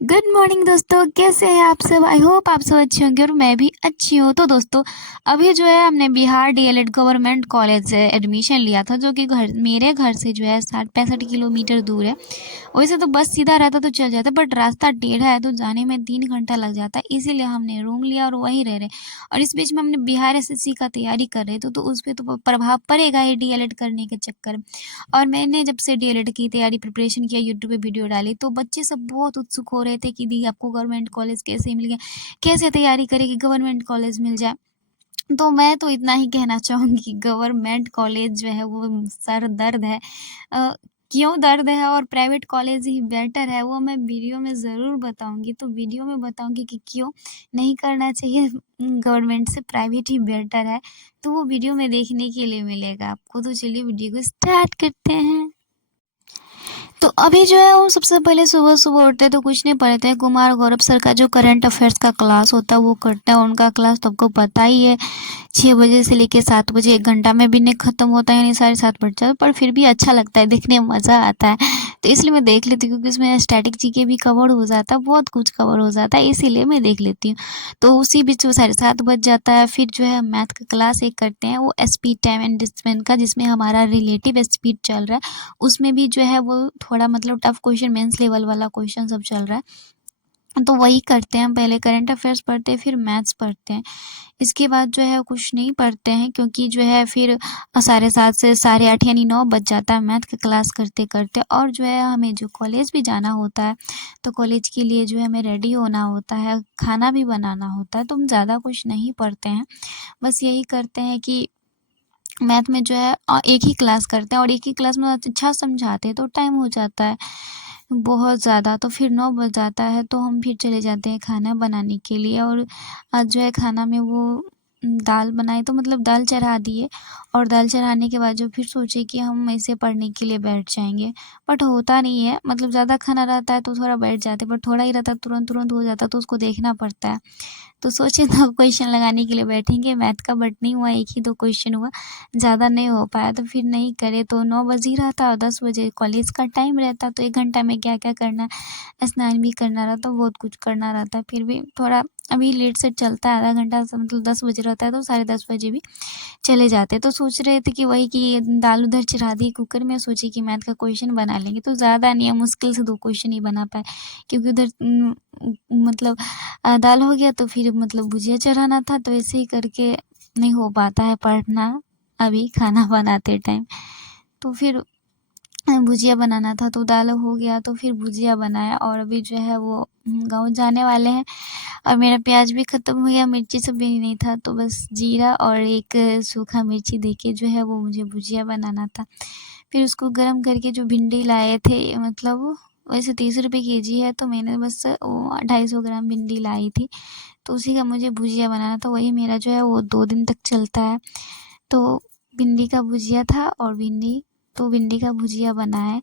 Good morning दोस्तों, कैसे हैं आप सब। आई होप आप सब अच्छे होंगे और मैं भी अच्छी हूँ। तो दोस्तों, अभी जो है हमने बिहार डीएलएड गवर्नमेंट कॉलेज से एडमिशन लिया था, जो कि मेरे घर से जो है 60-65 किलोमीटर दूर है। वैसे तो बस सीधा रहता तो चल जाता, बट रास्ता टेढ़ा है तो जाने में 3 घंटा लग जाता है। इसीलिए हमने रूम लिया और वहीं रह रहे। और इस बीच में हमने बिहार एसएससी का तैयारी कर रहे थे, तो उस पर तो प्रभाव पड़ेगा ही डीएलएड करने के चक्कर में। और मैंने जब से डीएलएड की तैयारी प्रिपरेशन किया, यूट्यूब पे वीडियो डाली, तो बच्चे सब बहुत उत्सुक हो रहे थे कि दी आपको गवर्नमेंट कॉलेज कैसे मिल गया, कैसे तैयारी करें कि गवर्नमेंट कॉलेज मिल जाए। तो मैं तो इतना ही कहना चाहूँगी कि गवर्नमेंट कॉलेज जो है वो सर दर्द है। अ, क्यों दर्द है और प्राइवेट कॉलेज ही बेटर है, वो मैं वीडियो में ज़रूर बताऊँगी। तो वीडियो में बताऊँगी कि क्यों नहीं करना चाहिए, गवर्नमेंट से प्राइवेट ही बेटर है। तो वो वीडियो में देखने के लिए मिलेगा आपको। तो चलिए वीडियो को स्टार्ट करते हैं। तो अभी जो है वो सबसे पहले सुबह-सुबह उठते हैं तो कुछ नहीं पढ़ते हैं। कुमार गौरव सर का जो करंट अफेयर्स का क्लास होता है वो करते हैं। उनका क्लास तो आपको पता ही है, 6 बजे से लेके 7 बजे 1 घंटा में भी नहीं ख़त्म होता है, यानी 7:30 बज जाता है, पर फिर भी अच्छा लगता है, देखने में मज़ा आता है। तो इसलिए मैं देख लेती हूँ, क्योंकि उसमें स्टैटिक जीके भी कवर हो जाता है, बहुत कुछ कवर हो जाता है, इसीलिए मैं देख लेती हूँ। तो उसी बीच वो 7:30 बज जाता है। फिर जो है मैथ का क्लास एक करते हैं, वो स्पीड टाइम एंड डिस्टेंस का, जिसमें हमारा रिलेटिव स्पीड चल रहा है। उसमें भी जो है वो थोड़ा मतलब टफ क्वेश्चन, मेंस लेवल वाला क्वेश्चन सब चल रहा है। तो वही करते हैं हम, पहले करंट अफेयर्स पढ़ते हैं, फिर मैथ्स पढ़ते हैं। इसके बाद जो है कुछ नहीं पढ़ते हैं, क्योंकि जो है फिर 7:30 से 8:30 यानी 9 बज जाता है मैथ का क्लास करते-करते। और जो है हमें जो कॉलेज भी जाना होता है, तो कॉलेज के लिए जो है हमें रेडी होना होता है, खाना भी बनाना होता है, तो हम ज़्यादा कुछ नहीं पढ़ते हैं। बस यही करते हैं कि मैथ में जो है एक ही क्लास करते हैं, और एक ही क्लास में अच्छा समझाते हैं तो टाइम हो जाता है बहुत ज़्यादा। तो फिर 9 बज जाता है, तो हम फिर चले जाते हैं खाना बनाने के लिए। और आज जो है खाना में वो दाल बनाए, तो मतलब दाल चढ़ा दिए। और दाल चढ़ाने के बाद जो फिर सोचे कि हम ऐसे पढ़ने के लिए बैठ जाएंगे, बट होता नहीं है। मतलब ज़्यादा खाना रहता है तो थोड़ा बैठ जाते, बट थोड़ा ही रहता है तुरंत तुरंत हो जाता है, तो उसको देखना पड़ता है। तो सोचे तो क्वेश्चन लगाने के लिए बैठेंगे मैथ का, बट नहीं हुआ, एक ही 2 क्वेश्चन हुआ, ज़्यादा नहीं हो पाया, तो फिर नहीं करे। तो 9 बज ही रहा था और 10 बजे कॉलेज का टाइम रहता, तो 1 घंटा में क्या-क्या करना है, स्नान भी करना रहता, बहुत कुछ करना रहता है। फिर भी थोड़ा अभी लेट से चलता है, आधा घंटा से मतलब 10 बजे रहता है, तो 10:30 बजे भी चले जाते। तो सोच रहे थे कि वही कि दाल उधर चढ़ा दी कुकर में, सोचे कि मैथ का क्वेश्चन बना लेंगे, तो ज़्यादा नहीं है, मुश्किल से 2 क्वेश्चन ही बना पाए, क्योंकि उधर मतलब दाल हो गया, तो फिर मतलब भुजिया चढ़ाना था, तो ऐसे ही करके नहीं हो पाता है पढ़ना अभी खाना बनाते टाइम। तो फिर भुजिया बनाना था, तो दाल हो गया, तो फिर भुजिया बनाया। और अभी जो है वो गाँव जाने वाले हैं, और मेरा प्याज भी ख़त्म हो गया, मिर्ची सब भी नहीं था, तो बस जीरा और एक सूखा मिर्ची देके जो है वो मुझे भुजिया बनाना था। फिर उसको गरम करके जो भिंडी लाए थे, मतलब वैसे 30 रुपए केजी है, तो मैंने बस वो 250 ग्राम भिंडी लाई थी, तो उसी का मुझे भुजिया बनाना था। वही मेरा जो है वो 2 दिन तक चलता है। तो भिंडी का भुजिया था, और भिंडी का भुजिया बना है।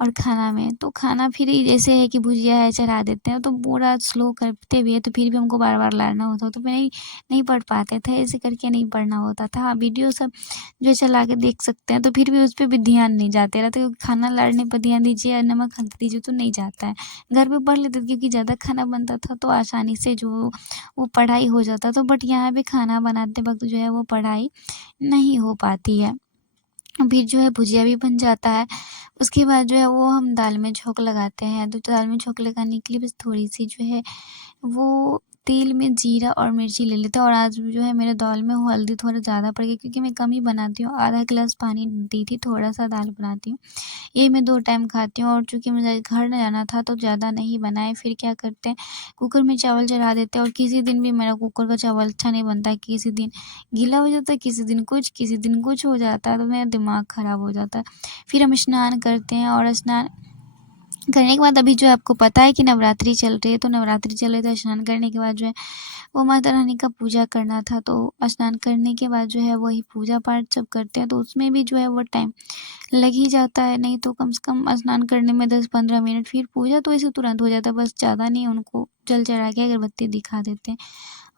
और खाना में तो खाना फिर जैसे है कि भुजिया है चढ़ा देते हैं, तो पूरा स्लो करते भी है, तो फिर भी हमको बार बार लाना होता, तो मैं नहीं नहीं पढ़ पाते थे, ऐसे करके नहीं पढ़ना होता था। हाँ, वीडियो सब जो चला के देख सकते हैं, तो फिर भी उस पर भी ध्यान नहीं जाते रहता, क्योंकि खाना लाने पर ध्यान दीजिए या नमक हल्दी दीजिए तो नहीं जाता है। घर पे पढ़ लेते थे, क्योंकि ज़्यादा खाना बनता था, तो आसानी से जो वो पढ़ाई हो जाता था। बट यहाँ पे खाना बनाते वक्त जो है वो पढ़ाई नहीं हो पाती है। फिर जो है भुजिया भी बन जाता है। उसके बाद जो है वो हम दाल में छौंक लगाते हैं, तो दाल में छौंक लगाने के लिए बस थोड़ी-सी जो है वो तेल में जीरा और मिर्ची ले लेते हैं। और आज जो है मेरे दाल में वो हल्दी थोड़ा ज़्यादा पड़ गई, क्योंकि मैं कम ही बनाती हूँ, आधा गिलास पानी दी थी, थोड़ा-सा दाल बनाती हूँ। ये मैं 2 टाइम खाती हूँ, और चूँकि मुझे घर ना जाना था, तो ज़्यादा नहीं बनाए। फिर क्या करते हैं, कुकर में चावल चढ़ा देते हैं। और किसी दिन भी मेरा कुकर का चावल अच्छा नहीं बनता है, किसी दिन गीला हो जाता है, किसी दिन कुछ हो जाता है, तो मेरा दिमाग ख़राब हो जाता है। फिर हम स्नान करते हैं, और स्नान करने के बाद अभी जो है आपको पता है कि नवरात्रि चल रही है, तो नवरात्रि चल रही है, तो स्नान करने के बाद जो है वो माता रानी का पूजा करना था। तो स्नान करने के बाद जो है वही पूजा पाठ जब करते हैं, तो उसमें भी जो है वो टाइम लग ही जाता है, नहीं तो कम से कम स्नान करने में 10-15 मिनट, फिर पूजा तो ऐसे तुरंत हो जाता है, बस ज़्यादा नहीं, उनको जल चढ़ा के अगरबत्ती दिखा देते हैं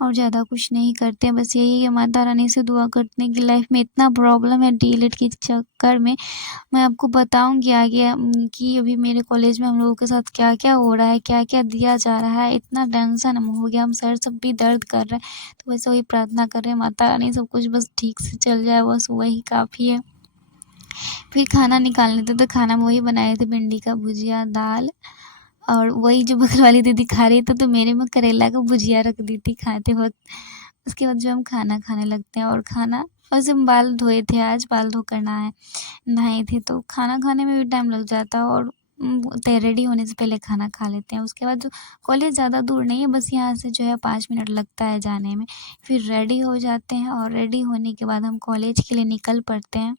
और ज़्यादा कुछ नहीं करते हैं। बस यही है, माता रानी से दुआ करते हैं कि लाइफ में इतना प्रॉब्लम है डीएलएड के चक्कर में। मैं आपको बताऊँगी आगे कि अभी मेरे कॉलेज में हम लोगों के साथ क्या-क्या हो रहा है, क्या-क्या दिया जा रहा है। इतना टेंशन हो गया, हम सर सब भी दर्द कर रहे हैं। तो बस वही प्रार्थना कर रहे हैं, माता रानी सब कुछ बस ठीक से चल जाए, बस वही काफ़ी है। फिर खाना निकालने थे तो खाना में वही बनाए थे, भिंडी का भुजिया, दाल और वही जो बगल वाली दीदी खा रही थी तो मेरे में करेला का भुजिया रख दी थी खाते वक़्त। उसके बाद जो हम खाना खाने लगते हैं और खाना, वैसे हम बाल धोए थे, आज बाल धोकर नहाए थे, तो खाना खाने में भी टाइम लग जाता है और रेडी होने से पहले खाना खा लेते हैं। उसके बाद जो कॉलेज ज़्यादा दूर नहीं है, बस यहाँ से जो है 5 मिनट लगता है जाने में। फिर रेडी हो जाते हैं और रेडी होने के बाद हम कॉलेज के लिए निकल पड़ते हैं।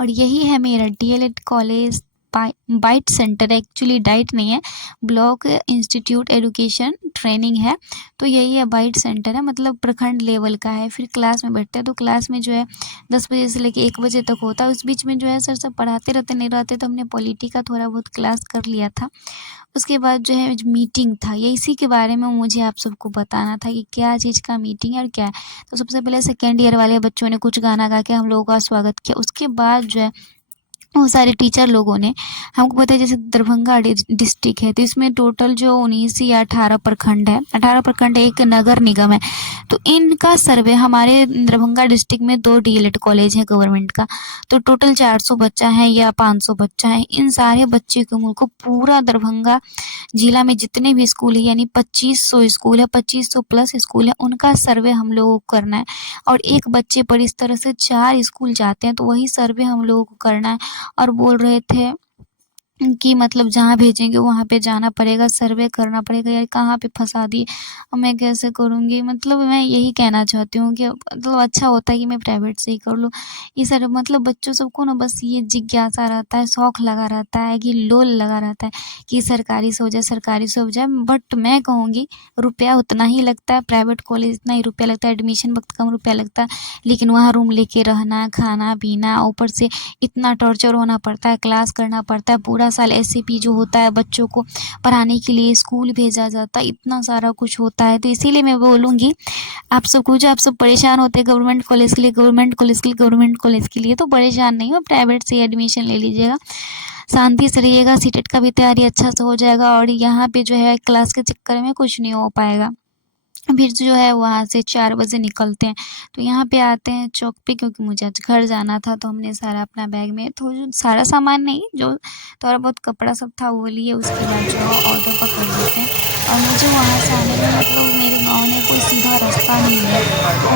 और यही है मेरा डीएलएड कॉलेज बाइट सेंटर, एक्चुअली डाइट नहीं है, ब्लॉक इंस्टीट्यूट एजुकेशन ट्रेनिंग है। तो यही है, बाइट सेंटर है, मतलब प्रखंड लेवल का है। फिर क्लास में बैठते हैं तो क्लास में जो है 10 बजे से लेकर 1 बजे तक होता है। उस बीच में जो है सर सब पढ़ाते रहते नहीं रहते, तो हमने पॉलिटी का थोड़ा बहुत क्लास कर लिया था। उसके बाद जो है मीटिंग था, ये इसी के बारे में मुझे आप सबको बताना था कि क्या चीज़ का मीटिंग है और क्या है। तो सबसे पहले सेकेंड ईयर वाले बच्चों ने कुछ गाना गा के हम लोगों का स्वागत किया। उसके बाद जो है वो सारे टीचर लोगों ने, हमको पता है जैसे दरभंगा डिस्ट्रिक्ट है तो इसमें टोटल जो 19 या 18 प्रखंड है, 18 प्रखंड एक नगर निगम है। तो इनका सर्वे, हमारे दरभंगा डिस्ट्रिक्ट में 2 डीएलएड कॉलेज है गवर्नमेंट का, तो टोटल 400 बच्चा है या 500 बच्चा है। इन सारे बच्चे को पूरा दरभंगा जिला में जितने भी स्कूल है, यानी 2500 स्कूल है, 2500 प्लस स्कूल है, उनका सर्वे हम लोगों को करना है। और एक बच्चे पर इस तरह से 4 स्कूल जाते हैं, तो वही सर्वे हम लोगों को करना है। और बोल रहे थे कि मतलब जहाँ भेजेंगे वहाँ पे जाना पड़ेगा, सर्वे करना पड़ेगा। यार कहाँ पे फँसा दिए, अब मैं कैसे करूँगी? मतलब मैं यही कहना चाहती हूँ कि मतलब अच्छा होता है कि मैं प्राइवेट से ही कर लूँ। ये सारे मतलब बच्चों सबको ना बस ये जिज्ञासा रहता है, शौक लगा रहता है, कि लोल लगा रहता है कि सरकारी से हो जाए, सरकारी से हो जाए। बट मैं कहूँगी रुपया उतना ही लगता है, प्राइवेट कॉलेज इतना ही रुपया लगता है, एडमिशन वक़्त कम रुपया लगता है, लेकिन वहाँ रूम लेके रहना, खाना-पीना, ऊपर से इतना टॉर्चर होना पड़ता है, क्लास करना पड़ता है, पूरा साल एसएपी जो होता है बच्चों को पढ़ाने के लिए स्कूल भेजा जाता है, इतना सारा कुछ होता है। तो इसीलिए मैं बोलूँगी आप सबको, जो आप सब परेशान होते हैं गवर्नमेंट कॉलेज के लिए, गवर्नमेंट कॉलेज के लिए, गवर्नमेंट कॉलेज के लिए, तो परेशान नहीं हो, प्राइवेट से एडमिशन ले लीजिएगा, शांति से रहिएगा, सीटेट का भी तैयारी अच्छा से हो जाएगा और यहाँ पे जो है क्लास के चक्कर में कुछ नहीं हो पाएगा। फिर जो है वहाँ से 4 बजे निकलते हैं, तो यहाँ पे आते हैं चौक पे, क्योंकि मुझे आज घर जाना था, तो हमने सारा अपना बैग में, तो जो सारा सामान नहीं, जो थोड़ा बहुत कपड़ा सब था वो लिए। उसके बाद जो है ऑटो पकड़ लेते हैं और मुझे वहाँ से आने में, मतलब मेरे गाँव में कोई सीधा रास्ता नहीं है,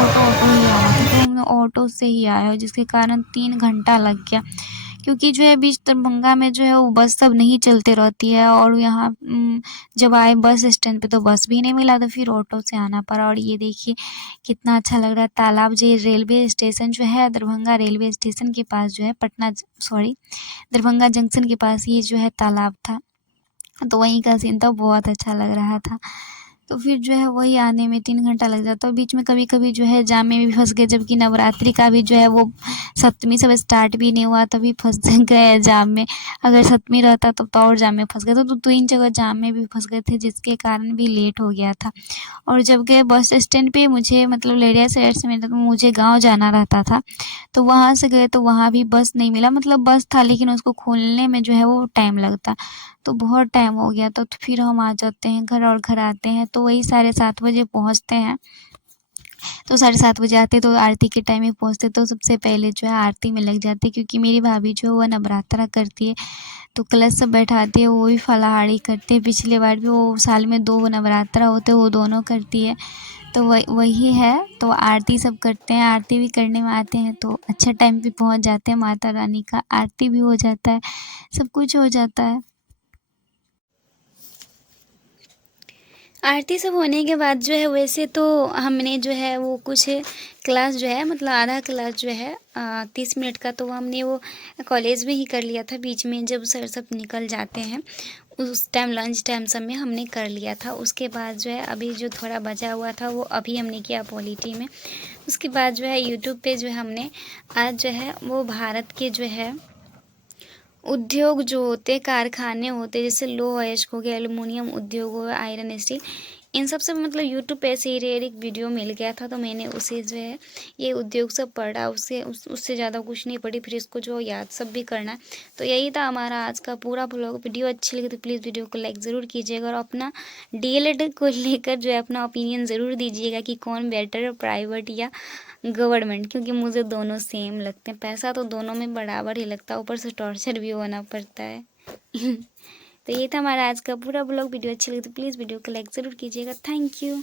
ऑटो ही आना था, तो हमने ऑटो से ही आया, जिसके कारण 3 घंटा लग गया। क्योंकि जो है बीच दरभंगा में जो है वो बस सब नहीं चलते रहती है, और यहाँ जब आए बस स्टैंड पे तो बस भी नहीं मिला, तो फिर ऑटो से आना पड़ा। और ये देखिए कितना अच्छा लग रहा है तालाब, जो रेलवे स्टेशन जो है दरभंगा रेलवे स्टेशन के पास जो है, दरभंगा जंक्शन के पास ये जो है तालाब था, तो वहीं का सीन था, बहुत अच्छा लग रहा था। तो फिर जो है वही आने में 3 घंटा लग जाता है। बीच में कभी-कभी जो है जाम में भी फँस गए, जबकि नवरात्रि का भी जो है वो सप्तमी सब स्टार्ट भी नहीं हुआ, तभी फँस गए जाम में। अगर सप्तमी रहता तब तो और जाम में फँस गए, तो 2-3 जगह जाम में भी फँस गए थे, जिसके कारण भी लेट हो गया था। और जब गए बस स्टैंड पे, मुझे मतलब लेडिया शहर से मुझे गाँव जाना रहता था, तो वहाँ से गए तो वहाँ भी बस नहीं मिला, मतलब बस था लेकिन उसको खोलने में जो है वो टाइम लगता, तो बहुत टाइम हो गया था। तो फिर हम आ जाते हैं घर, और घर आते हैं तो वही 7:30 बजे पहुँचते हैं। तो 7:30 बजे आते तो आरती के टाइम में पहुँचते, तो सबसे पहले जो है आरती में लग जाते, क्योंकि मेरी भाभी जो है वो नवरात्रा करती है, तो कलश सब बैठाती है, वो भी फलाहारी करते हैं। पिछले बार भी वो साल में 2 नवरात्रा होते, वो दोनों करती है, तो वही है। तो आरती सब करते हैं, आरती भी करने में आते हैं तो अच्छा टाइम पे पहुँच जाते हैं, माता रानी का आरती भी हो जाता है, सब कुछ हो जाता है। आरती सब होने के बाद जो है, वैसे तो हमने जो है वो कुछ क्लास जो है, मतलब आधा क्लास जो है 30 मिनट का, तो हमने वो कॉलेज में ही कर लिया था। बीच में जब सर सब निकल जाते हैं उस टाइम, लंच टाइम सब में हमने कर लिया था। उसके बाद जो है अभी जो थोड़ा बचा हुआ था वो अभी हमने किया पॉलिटी में। उसके बाद जो है यूट्यूब पे जो है हमने आज जो है वो भारत के जो है उद्योग जो होते कारखाने होते जैसे लोह अयस्क हो गया, एल्युमिनियम उद्योग हो गया, आयरन स्टील, इन सब से मतलब यूट्यूब पे ऐसे ही रेयर एक वीडियो मिल गया था, तो मैंने उसे जो है ये उद्योग सब पढ़ा, उससे ज़्यादा कुछ नहीं पढ़ी, फिर इसको जो याद सब भी करना है। तो यही था हमारा आज का पूरा व्लॉग। वीडियो अच्छी लगी तो प्लीज़ वीडियो को लाइक ज़रूर कीजिएगा और अपना डीएलएड को लेकर जो है अपना ओपिनियन ज़रूर दीजिएगा कि कौन बेटर है, प्राइवेट या गवर्नमेंट, क्योंकि मुझे दोनों सेम लगते हैं। पैसा तो दोनों में बराबर ही लगता है, ऊपर से टॉर्चर भी होना पड़ता है। तो ये था हमारा आज का पूरा ब्लॉग। वीडियो अच्छी लगी तो प्लीज़ वीडियो को लाइक ज़रूर कीजिएगा। Thank you.